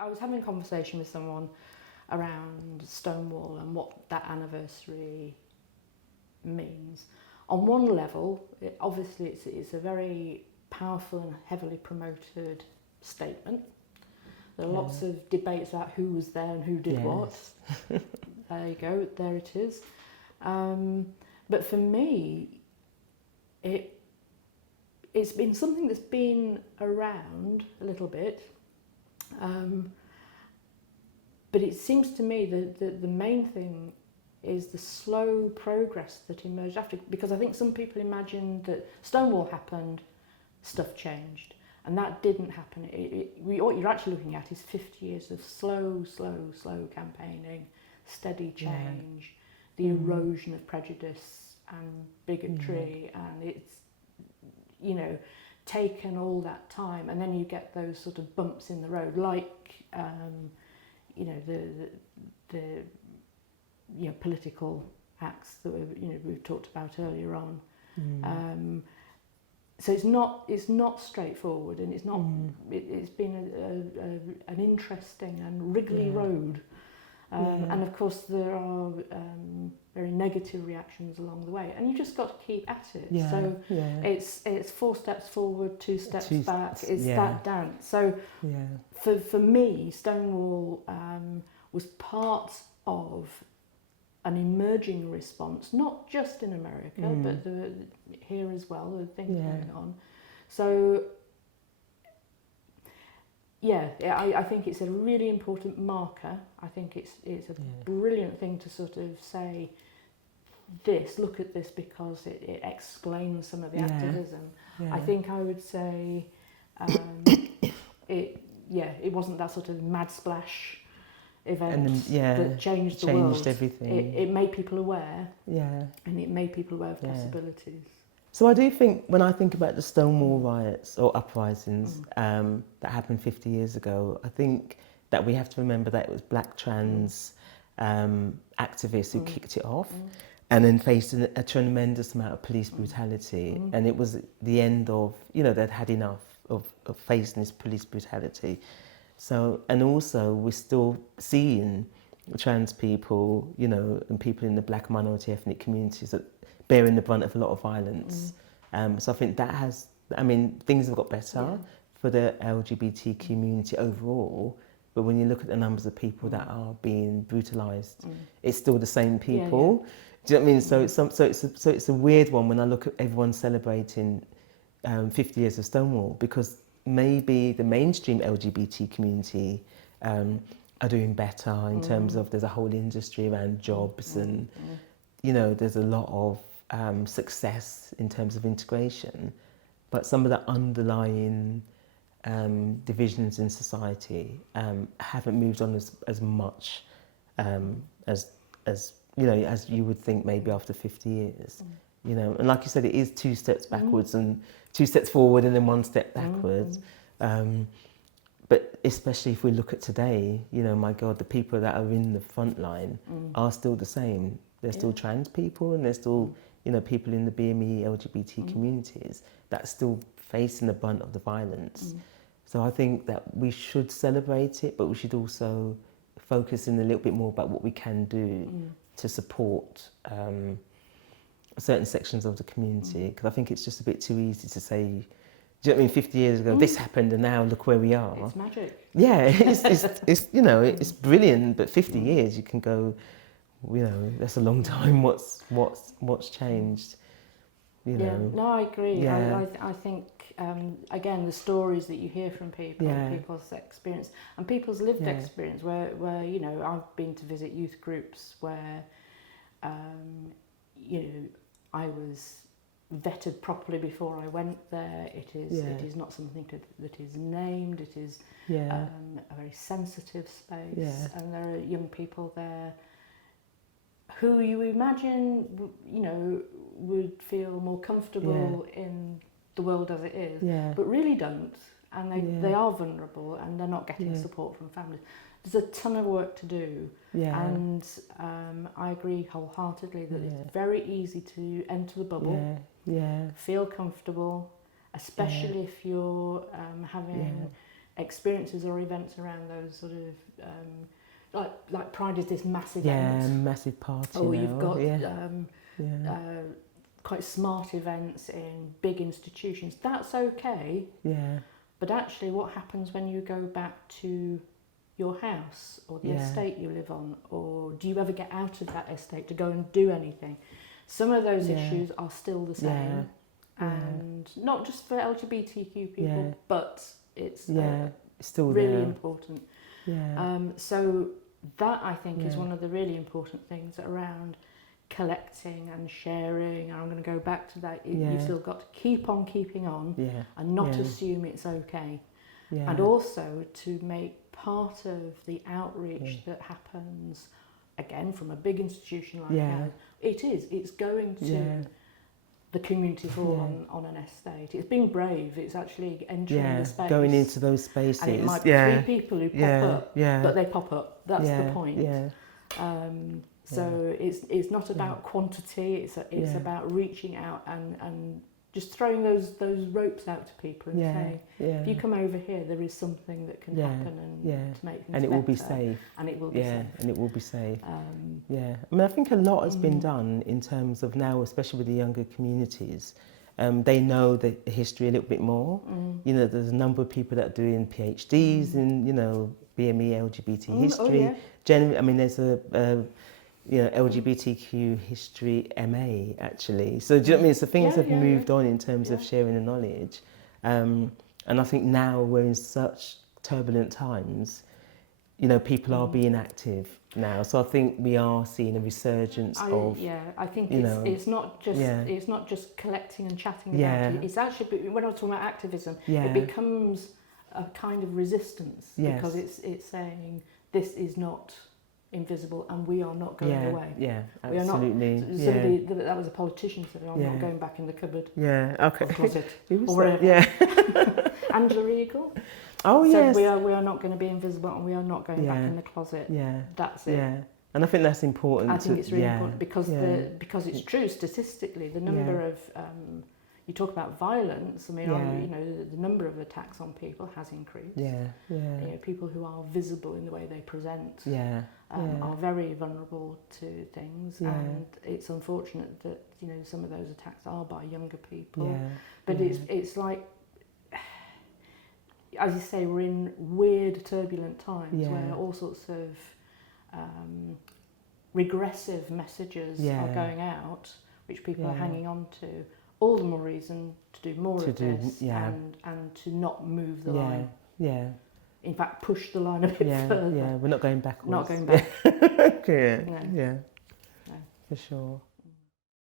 I was having a conversation with someone around Stonewall and what that anniversary means. On one level, obviously it's a very powerful and heavily promoted statement. There are lots of debates about who was there and who did what. There you go, there it is. But for me, it's been something that's been around a little bit. But it seems to me that the main thing is the slow progress that emerged after, because I think some people imagined that Stonewall happened, stuff changed, and that didn't happen. What you're actually looking at is 50 years of slow campaigning, steady change, the erosion of prejudice and bigotry, and it's, you know, taken all that time, and then you get those sort of bumps in the road, like you know, the you know, political acts that we've talked about earlier on. So it's not straightforward, and it's not. It's been an interesting and wriggly road, and of course there are very negative reactions along the way, and you just got to keep at it. It's 4 steps forward, 2 steps back. It's that dance. So for me, Stonewall was part of an emerging response, not just in America, but here as well, there are things going on. So, I think it's a really important marker. I think it's a brilliant thing to sort of say, look at this, because it explains some of the activism. I think I would say it wasn't that sort of mad splash event that changed the world. Everything. It made people aware, and it made people aware of possibilities. So I do think, when I think about the Stonewall riots or uprisings that happened 50 years ago, I think that we have to remember that it was black trans activists who kicked it off, and then faced a tremendous amount of police brutality, and it was the end of, you know, they'd had enough of facing this police brutality. So, and also we're still seeing trans people, you know, and people in the black minority ethnic communities that bearing the brunt of a lot of violence. So I think that has, I mean, things have got better for the LGBT community overall, but when you look at the numbers of people that are being brutalised, it's still the same people. Do you know what I mean? So it's a weird one when I look at everyone celebrating 50 years of Stonewall, because maybe the mainstream LGBT community are doing better in terms of, there's a whole industry around jobs and, you know, there's a lot of success in terms of integration, but some of the underlying divisions in society haven't moved on as much as you know, as you would think maybe after 50 years. You know, and like you said, it is 2 steps backwards and 2 steps forward and then 1 step backwards. But especially if we look at today, you know, my God, the people that are in the front line are still the same. They're still trans people, and they're still, you know, people in the BME LGBT communities that are still facing the brunt of the violence. So I think that we should celebrate it, but we should also focus in a little bit more about what we can do to support certain sections of the community, because I think it's just a bit too easy to say, do you know what I mean, 50 years ago this happened and now look where we are. It's magic. Yeah, it's you know, it's brilliant, but 50 years you can go, you know, that's a long time. What's changed? You know. No, I agree. I think again, the stories that you hear from people, people's experience and people's lived experience, where you know, I've been to visit youth groups where you know, I was vetted properly before I went there. It is not something that is named. It is a very sensitive space, and there are young people there who you imagine, you know, would feel more comfortable in the world as it is, but really don't, and they are vulnerable, and they're not getting support from families. There's a ton of work to do, and I agree wholeheartedly that it's very easy to enter the bubble, feel comfortable, especially if you're having experiences or events around those sort of like Pride is this massive event. Massive party. Or now. you've got yeah. quite smart events in big institutions. That's okay. Yeah. But actually, what happens when you go back to your house or the estate you live on, or do you ever get out of that estate to go and do anything? Some of those issues are still the same, and not just for LGBTQ people, but it's still really there. important. Yeah. So that, I think, is one of the really important things around collecting and sharing. And I'm going to go back to that. You've still got to keep on keeping on and not assume it's okay. Yeah. And also to make part of the outreach that happens, again, from a big institution like that, it's going to the community hall on an estate. It's being brave. It's actually entering the space. Going into those spaces. And it might be 3 people who pop up, but they pop up. That's the point. Yeah. So it's not about quantity. It's about reaching out and just throwing those ropes out to people and saying, if you come over here, there is something that can happen and to make things better. And it will be safe. And it will be safe. And it will be safe. I mean, I think a lot has been done in terms of now, especially with the younger communities. They know the history a little bit more. You know, there's a number of people that are doing PhDs in, you know, BME LGBT history. I mean, there's a LGBTQ history MA actually. So do you know what I mean? So things have moved on in terms of sharing the knowledge. And I think now we're in such turbulent times, you know, people are being active now. So I think we are seeing a resurgence of. Yeah, I think it's not just collecting and chatting about it. It's actually, when I was talking about activism, it becomes a kind of resistance because it's saying this is not invisible and we are not going away. Yeah, absolutely. Somebody that was a politician said, I'm not going back in the cupboard. Yeah, okay. Or closet. Who was or wherever. Yeah. Angela Eagle. Oh said, yes. we are not going to be invisible and we are not going back in the closet. Yeah. That's it. Yeah. And I think that's important. I think it's really important because it's true statistically. The number of you talk about violence. I mean, you know, the number of attacks on people has increased. You know, people who are visible in the way they present are very vulnerable to things, and it's unfortunate that, you know, some of those attacks are by younger people. But it's like, as you say, we're in weird, turbulent times where all sorts of regressive messages are going out, which people are hanging on to. All the more reason to do more of this and to not move the line. In fact, push the line a bit further. We're not going backwards. Not going back. No. For sure.